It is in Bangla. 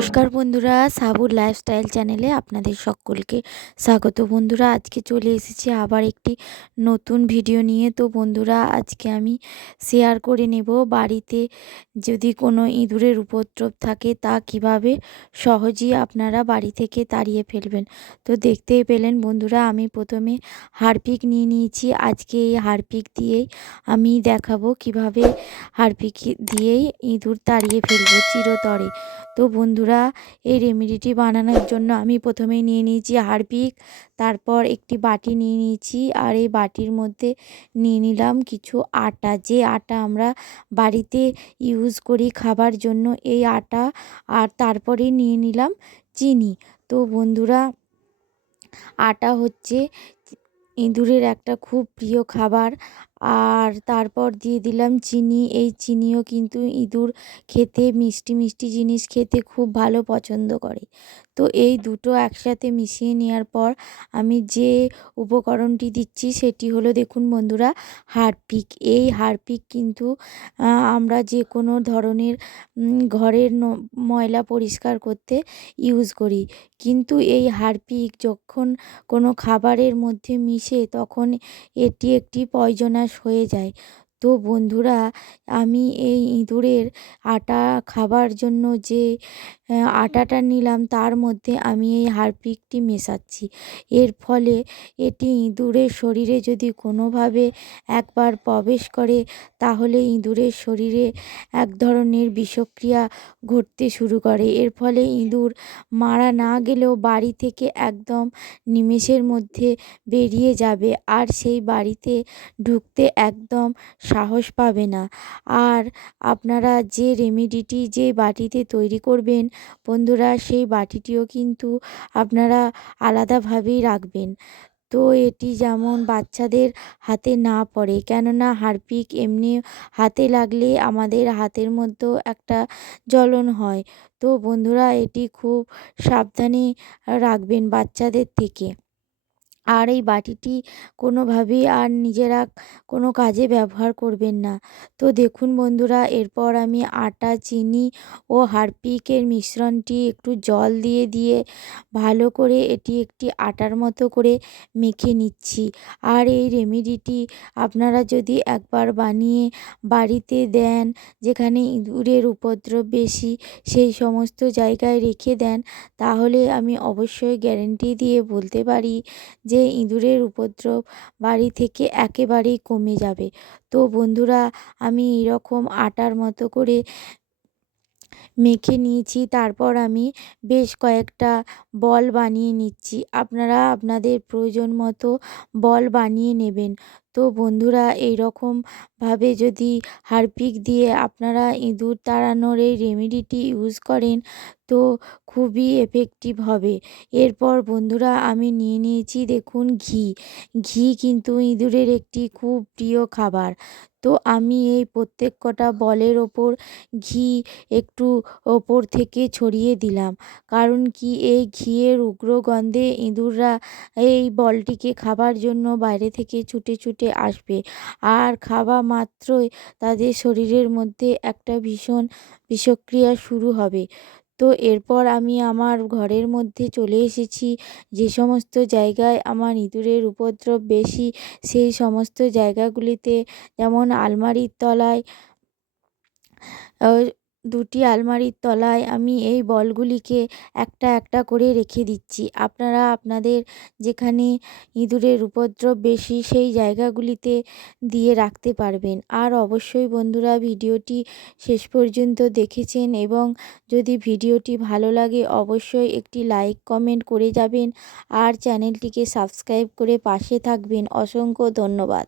নমস্কার বন্ধুরা, সাবুর লাইফস্টাইল চ্যানেলে আপনাদের সকলকে স্বাগত। বন্ধুরা, আজকে চলে এসেছি আবার একটি নতুন ভিডিও নিয়ে। তো বন্ধুরা, আজকে আমি শেয়ার করে নেব বাড়িতে যদি কোনো ইঁদুরের উপদ্রব থাকে তা কিভাবে সহজেই আপনারা বাড়ি থেকে তাড়িয়ে ফেলবেন। তো দেখতেই পেলেন বন্ধুরা, আমি প্রথমে হারপিক নিয়ে নিয়েছি। আজকে এই হারপিক দিয়েই আমি দেখাবো কিভাবে হারপিক দিয়েই ইঁদুর তাড়িয়ে ফেলবো চিরতরে। তো বন্ধুরা, এই রেমেডিটি বানানোর জন্য আমি প্রথমেই নিয়ে নিয়েছি হারপিক, তারপর একটি বাটি নিয়ে নিয়েছি, আর এই বাটির মধ্যে নিয়ে নিলাম কিছু আটা, যে আটা আমরা বাড়িতে ইউজ করি খাবার জন্য এই আটা। আর তারপরে নিয়ে নিলাম চিনি। তো বন্ধুরা, আটা হচ্ছে ইঁদুরের একটা খুব প্রিয় খাবার। আর তারপর দিয়ে দিলাম চিনি। এই চিনিও কিন্তু ইঁদুর খেতে মিষ্টি মিষ্টি জিনিস খেতে খুব ভালো পছন্দ করে। তো এই দুটো একসাথে মিশিয়ে নেওয়ার পর আমি যে উপকরণটি দিচ্ছি সেটি হলো, দেখুন বন্ধুরা, হারপিক। এই হারপিক কিন্তু আমরা যে কোনো ধরনের ঘরের ময়লা পরিষ্কার করতে ইউজ করি, কিন্তু এই হারপিক যখন কোনো খাবারের মধ্যে মিশে তখন এটি একটি পয়জনাস হয়ে যায়। তো বন্ধুরা, আমি এই ইঁদুরের আটা খাবার জন্য যে আটাটা নিলাম তার মধ্যে আমি এই হারপিকটি মেশাচ্ছি। এর ফলে এটি ইঁদুরের শরীরে যদি কোনোভাবে একবার প্রবেশ করে তাহলে ইঁদুরের শরীরে এক ধরনের বিষক্রিয়া ঘটতে শুরু করে। এর ফলে ইঁদুর মারা না গেলেও বাড়ি থেকে একদম নিমেষের মধ্যে বেরিয়ে যাবে, আর সেই বাড়িতে ঢুকতে একদম সাহস পাবে না। আর আপনারা যে রেমেডিটি যে বাটিতে তৈরি করবেন বন্ধুরা, সেই বাটিটিও কিন্তু আপনারা আলাদাভাবেই রাখবেন। তো এটি যেমন বাচ্চাদের হাতে না পড়ে, কেননা হারপিক এমনি হাতে লাগলে আমাদের হাতের মধ্যেও একটা জ্বলন হয়। তো বন্ধুরা, এটি খুব সাবধানে রাখবেন বাচ্চাদের থেকে। আর এই বাটিটি কোনোভাবেই আর নিজেরা কোনো কাজে ব্যবহার করবেন না। তো দেখুন বন্ধুরা, এরপর আমি আটা, চিনি ও হারপিকের মিশ্রণটি একটু জল দিয়ে দিয়ে ভালো করে এটি একটি আটার মতো করে মেখে নিচ্ছি। আর এই রেমেডিটি আপনারা যদি একবার বানিয়ে বাড়িতে দেন, যেখানে ইঁদুরের উপদ্রব বেশি সেই সমস্ত জায়গায় রেখে দেন, তাহলে আমি অবশ্যই গ্যারেন্টি দিয়ে বলতে পারি যে ইঁদুরের উপদ্রব বাড়ি থেকে একেবারেই কমে যাবে। তো বন্ধুরা, আমি এইরকম আটার মতো করে মেখে নিয়েছি। তারপর আমি বেশ কয়েকটা বল বানিয়ে নিচ্ছি। আপনারা আপনাদের প্রয়োজন মতো বল বানিয়ে নেবেন। তো বন্ধুরা, এইরকমভাবে যদি হারপিক দিয়ে আপনারা ইঁদুর তাড়ানোর এই রেমেডিটি ইউজ করেন তো খুবই এফেক্টিভ হবে। এরপর বন্ধুরা, আমি নিয়ে নিয়েছি, দেখুন, ঘি। ঘি কিন্তু ইঁদুরের একটি খুব প্রিয় খাবার। তো আমি এই প্রত্যেক কটা বলের ওপর ঘি একটু ওপর থেকে ছড়িয়ে দিলাম। কারণ কি, এই ঘিয়ের উগ্র গন্ধে ইঁদুররা এই বলটিকে খাবার জন্য বাইরে থেকে ছুটে ছুটে আসবে, আর খাওয়া মাত্রই তাদের শরীরের মধ্যে একটা ভীষণ বিষক্রিয়া শুরু হবে। তো এরপর আমি আমার ঘরের মধ্যে চলে এসেছি। যে সমস্ত জায়গায় আমার ইঁদুরের উপদ্রব বেশি সেই সমস্ত জায়গাগুলিতে, যেমন আলমারির তলায়, দুটি আলমারির তলায় আমি এই বলগুলিকে একটা একটা করে রেখে দিচ্ছি। আপনারা আপনাদের যেখানে ইঁদুরের উপদ্রব বেশি সেই জায়গাগুলিতে দিয়ে রাখতে পারবেন। আর অবশ্যই বন্ধুরা, ভিডিওটি শেষ পর্যন্ত দেখেছেন এবং যদি ভিডিওটি ভালো লাগে অবশ্যই একটি লাইক কমেন্ট করে যাবেন, আর চ্যানেলটিকে সাবস্ক্রাইব করে পাশে থাকবেন। অসংখ্য ধন্যবাদ।